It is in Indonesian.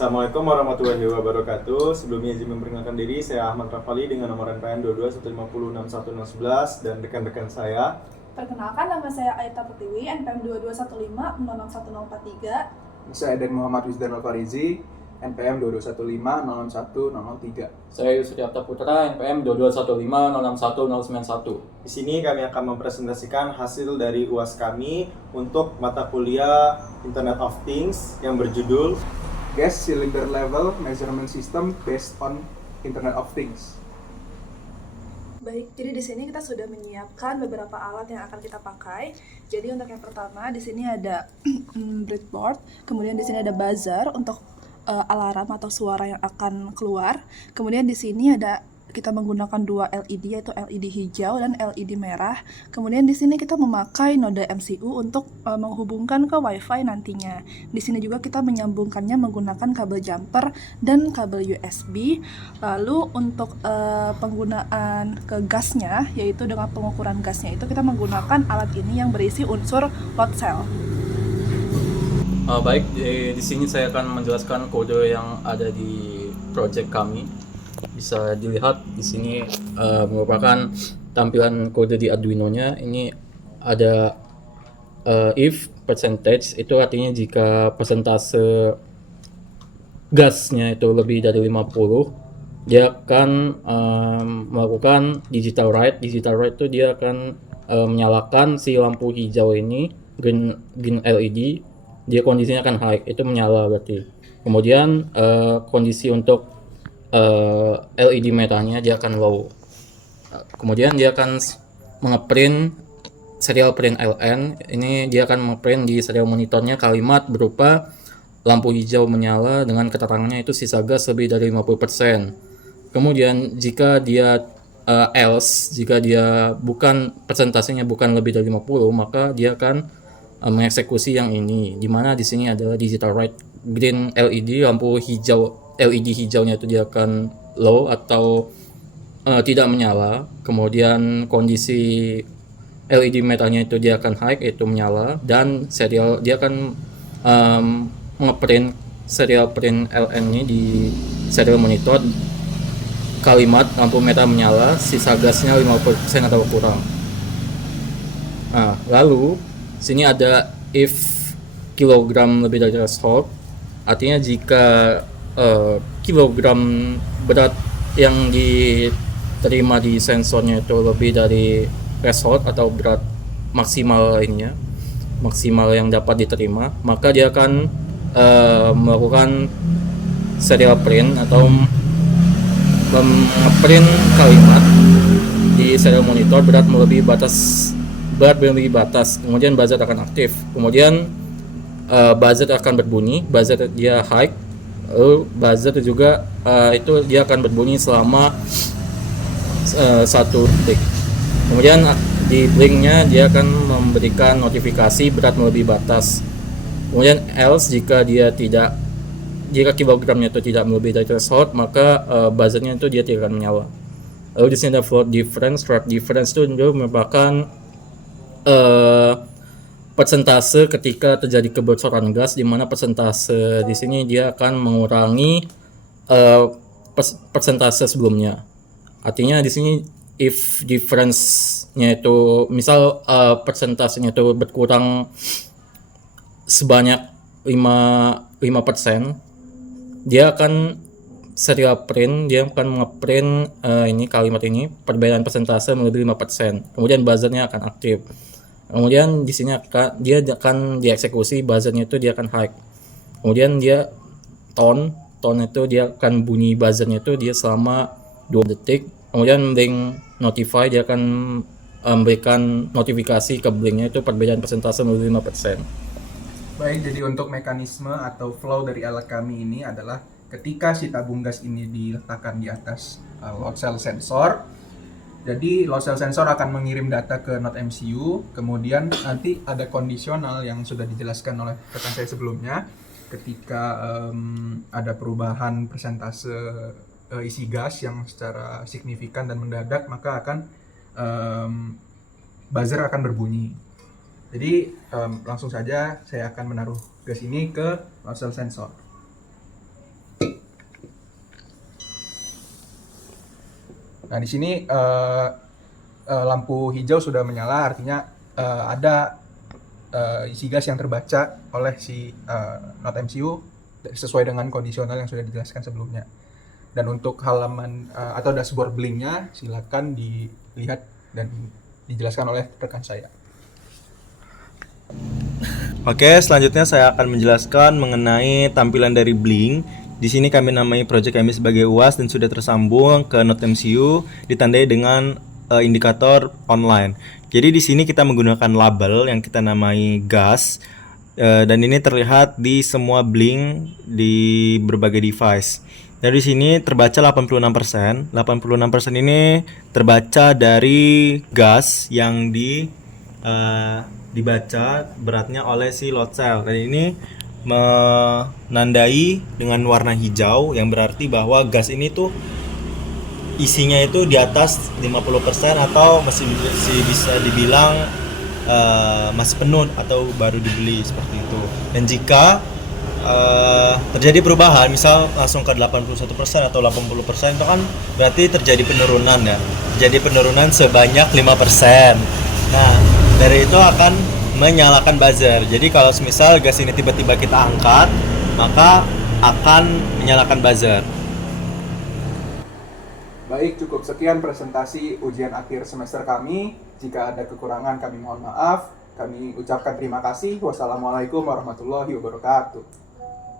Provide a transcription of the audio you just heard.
Assalamualaikum warahmatullahi wabarakatuh. Sebelumnya izin memperkenalkan diri, saya Ahmad Rafali dengan nomor NPM 221506111 dan rekan-rekan saya. Perkenalkan, nama saya Aita Pertiwi, NPM 2215001043. Saya Eden Muhammad Wisdan Alfarizi, NPM 2215001003. Saya Yusri Arta Putra, NPM 2215061091. Di sini kami akan mempresentasikan hasil dari UAS kami untuk mata kuliah Internet of Things yang berjudul Gas Cylinder Level Measurement System Based on Internet of Things. Baik, jadi di sini kita sudah menyiapkan beberapa alat yang akan kita pakai. Jadi untuk yang pertama di sini ada breadboard, kemudian di sini ada buzzer untuk alarm atau suara yang akan keluar. Kemudian di sini ada kita menggunakan dua LED, yaitu LED hijau dan LED merah. Kemudian di sini kita memakai node MCU untuk menghubungkan ke WiFi nantinya. Di sini juga kita menyambungkannya menggunakan kabel jumper dan kabel USB. Lalu untuk penggunaan ke gasnya, yaitu dengan pengukuran gasnya itu kita menggunakan alat ini yang berisi unsur load cell. Baik, di sini saya akan menjelaskan kode yang ada di project kami. Bisa dilihat di sini merupakan tampilan kode di Arduino-nya. Ini ada if percentage, itu artinya jika persentase gasnya itu lebih dari 50, dia akan melakukan digital write. Digital write itu dia akan menyalakan si lampu hijau ini, green LED, dia kondisinya akan high, itu menyala berarti. Kemudian kondisi untuk LED merahnya dia akan low. Kemudian dia akan mengeprint serial print LN. Ini dia akan mengeprint di serial monitornya kalimat berupa lampu hijau menyala dengan keterangannya itu sisa gas lebih dari 50%. Kemudian jika dia jika dia bukan persentasenya bukan lebih dari 50, maka dia akan mengeksekusi yang ini, di mana di sini adalah digital write green LED, lampu hijau LED hijaunya itu dia akan low atau tidak menyala. Kemudian kondisi LED merahnya itu dia akan high, itu menyala, dan serial dia akan ngeprint serial print LN ini di serial monitor kalimat lampu merah menyala, sisa gasnya 50% atau kurang. Nah, lalu sini ada if kilogram lebih dari threshold, artinya jika kilogram berat yang diterima di sensornya itu lebih dari threshold atau berat maksimal lainnya, maksimal yang dapat diterima, maka dia akan melakukan serial print atau memprint kalimat di serial monitor berat melebihi batas, kemudian buzzer akan aktif. Kemudian buzzer akan berbunyi, buzzer dia high, lalu buzzer juga itu dia akan berbunyi selama 1 detik. Kemudian di blinknya dia akan memberikan notifikasi berat melebihi batas. Kemudian else jika kilogramnya itu tidak melebihi dari threshold, maka buzzernya itu dia tidak akan menyala. Lalu di sini ada float difference. Float difference itu merupakan persentase ketika terjadi kebocoran gas, di mana persentase di sini dia akan mengurangi persentase sebelumnya. Artinya di sini if difference-nya itu misal persentasenya itu berkurang sebanyak 5%, dia akan serial print, dia akan ngeprint ini kalimat ini perbedaan persentase melebihi 5%. Kemudian buzzernya akan aktif. Kemudian di sini dia akan dieksekusi, buzzernya itu dia akan high. Kemudian dia tone itu dia akan bunyi buzzernya itu dia selama 2 detik. Kemudian blink notify, dia akan memberikan notifikasi ke blinknya itu perbedaan persentase melebihi 5%. Baik, jadi untuk mekanisme atau flow dari alat kami ini adalah ketika si tabung gas ini diletakkan di atas load cell sensor. Jadi load cell sensor akan mengirim data ke node MCU, kemudian nanti ada kondisional yang sudah dijelaskan oleh rekan saya sebelumnya. Ketika ada perubahan persentase isi gas yang secara signifikan dan mendadak, maka akan buzzer akan berbunyi. Jadi langsung saja saya akan menaruh gas ini ke load cell sensor. Nah, di sini lampu hijau sudah menyala, artinya ada isi gas yang terbaca oleh si not MCU sesuai dengan kondisional yang sudah dijelaskan sebelumnya. Dan untuk halaman atau dashboard blinknya silakan dilihat dan dijelaskan oleh rekan saya. Oke, selanjutnya saya akan menjelaskan mengenai tampilan dari Blink. Di sini kami namai project kami sebagai UAS dan sudah tersambung ke Node MCU ditandai dengan indikator online. Jadi di sini kita menggunakan label yang kita namai gas dan ini terlihat di semua Blink di berbagai device. Dan di sini terbaca 86%. 86% ini terbaca dari gas yang dibaca beratnya oleh si load cell. Dan ini menandai dengan warna hijau yang berarti bahwa gas ini tuh isinya itu di atas 50% atau masih bisa dibilang masih penuh atau baru dibeli seperti itu. Dan jika terjadi perubahan, misal langsung ke 81% atau 80%, itu kan berarti terjadi penurunan ya. Terjadi penurunan sebanyak 5%. Nah, dari itu akan menyalakan buzzer. Jadi kalau misal gas ini tiba-tiba kita angkat, maka akan menyalakan buzzer. Baik, cukup sekian presentasi ujian akhir semester kami. Jika ada kekurangan kami mohon maaf. Kami ucapkan terima kasih. Wassalamualaikum warahmatullahi wabarakatuh.